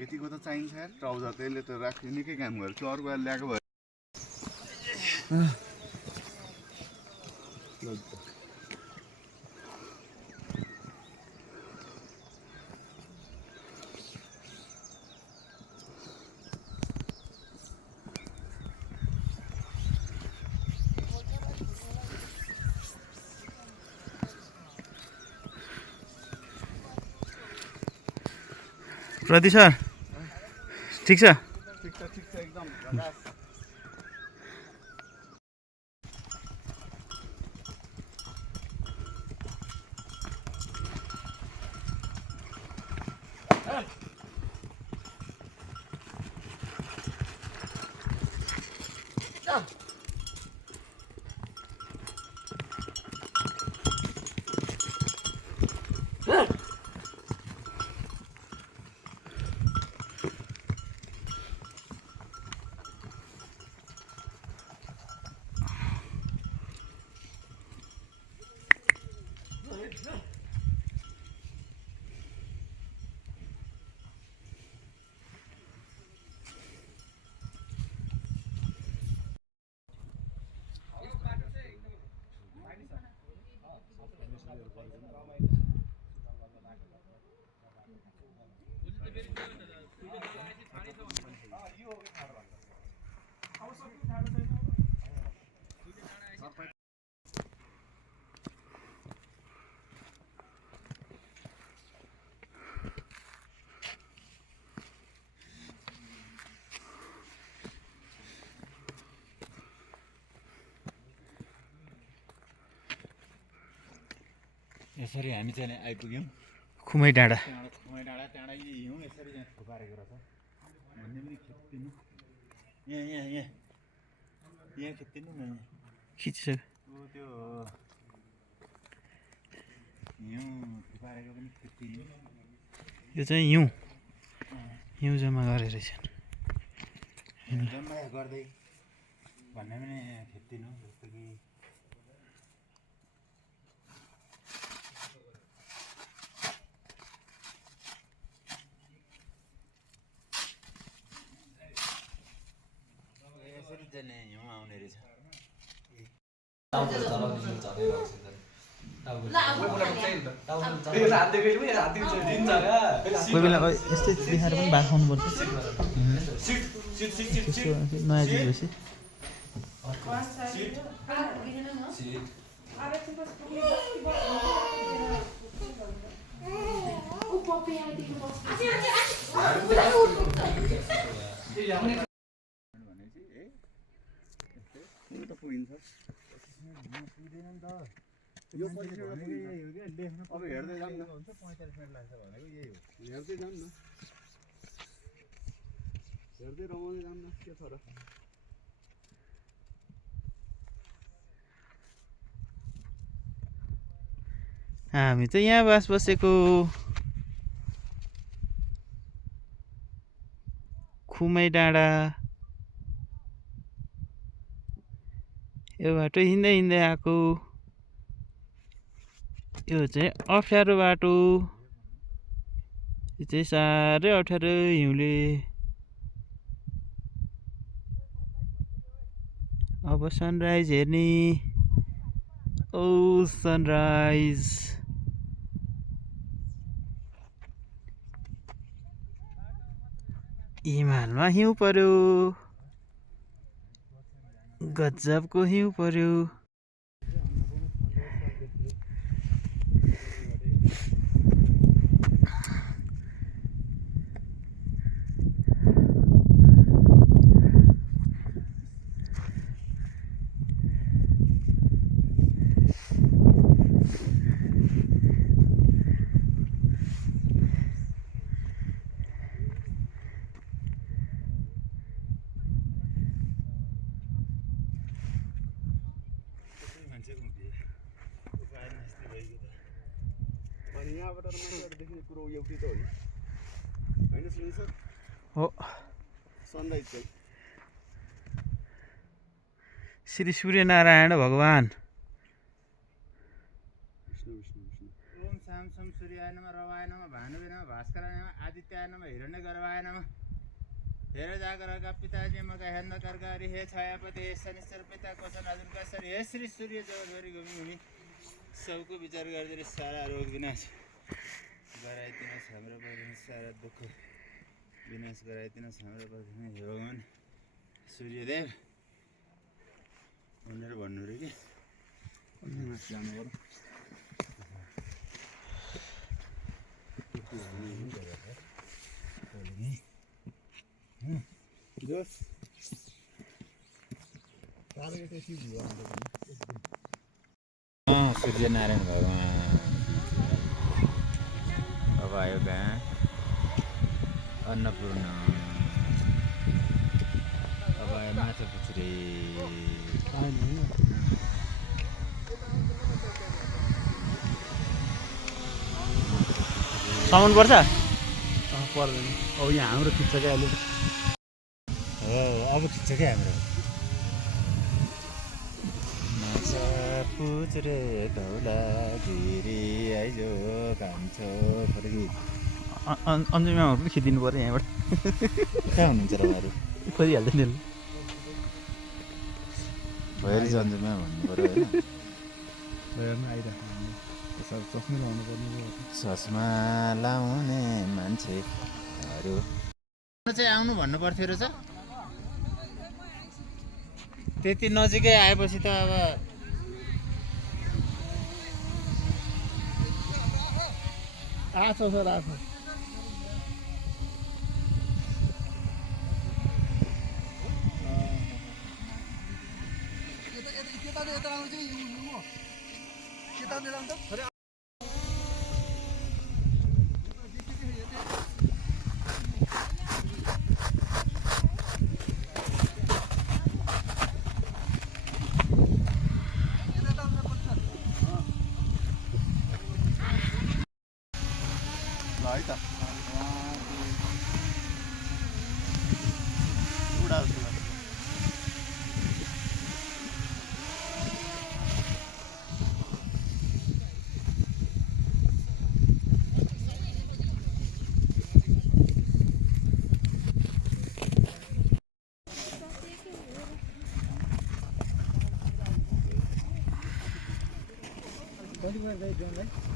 यतिको त चाहिन्छ यार ट्राउजर त्यसले त राख्ने निकै काम गर्छ अर्को ल्याएको भयो प्रति सर ठिक छ एकदम यसरी हामी चाहिँ आइपुग्यौँ खुमै डाँडा खुमै डाँडा त्यहाँबाट हिउँ यसरी यहाँ थुपारेको रहेछ भन्ने पनि खिच्दिनु यहाँ यहाँ यहाँ यहाँ खिच्दिनु न यहाँ खिचिसक्यो त्यो हिउँ थुपारेको पनि खिच्दिनु यो चाहिँ हिउँ जम्मा गरे रहेछन् जम्मा गर्दै भन्ने पनि खिच्दिनु जस्तो कि हिउँ आउने रहेछ कोही बेला यस्तै देखाएर पनि भात खानुपर्छ नयाँ चिज भएपछि यो अब हेर्दै जाऊँ न 45 मिनट लाग्छ भनेको यही हो हेर्दै जाऊँ न हेर्दै रमाउँदै जाऊँ न के छ र हामी चाहिँ यहाँ बसेको खुमै डाँडा यो बाटो हिँड्दै हिँड्दै आएको यो चाहिँ अप्ठ्यारो बाटो यो चाहिँ साह्रै अप्ठ्यारो हिउँले अब सनराइज हेर्ने ओ सनराइज हिमालमा हिउँ पर्यो गजबको हिउँ पर्यो यहाँबाट मान्छेहरू देख्ने कुरो एउटै त हो हैन सुनिन्छ हो सनराइज चाहिँ श्री सूर्यनारायण भगवान ओम शाम सम सूर्याय नमः रवाय नमः भानुवे नमः भास्कराय नमः आदित्याय नमः हिरण्यगर्भाय नमः हे जागर का पिताजी मका हेन्द करकारी हे छायापति हे शनिश्चर पिता क्वेश्चन अर्जुन का सर हे श्री सूर्य जगतभरि घुमी घुमी सबको विचार गर्दै सारा रोग विनाश गराइदिनुहोस् हाम्रो बहिनी सारा दुःख विनाश गराइदिनुहोस् हाम्रो बहिनी हे भगवान् सूर्यदेव भनेर भन्नु रे कि सूर्यनारायण भगवान् अब आयो कहाँ अन्नपूर्ण अब आयो माछा पुछ्रे साउन्ड पर्छ पर्दैन अब यहाँ हाम्रो खिच्छ क्या अहिले हो अब खिच्छ क्या हाम्रो माछा पुछ्रे धौला गिरी आइजो कान्छो फर्की अन्जुमाहरू पनि खिचिदिनु पऱ्यो यहाँबाट कहाँ हुनुहुन्छ र उहाँहरू खोजिहाल्छ नि भइहाल्छ अन्जुमा भन्नु पऱ्यो होइन चस्मै लाउनु पर्ने चस्मा लाउने मान्छेहरू चाहिँ आउनु भन्नु पर्थ्यो रहेछ त्यति नजिकै आएपछि त अब आछ सर आछ है त उडाल्छु कति बेर गए जोनलाई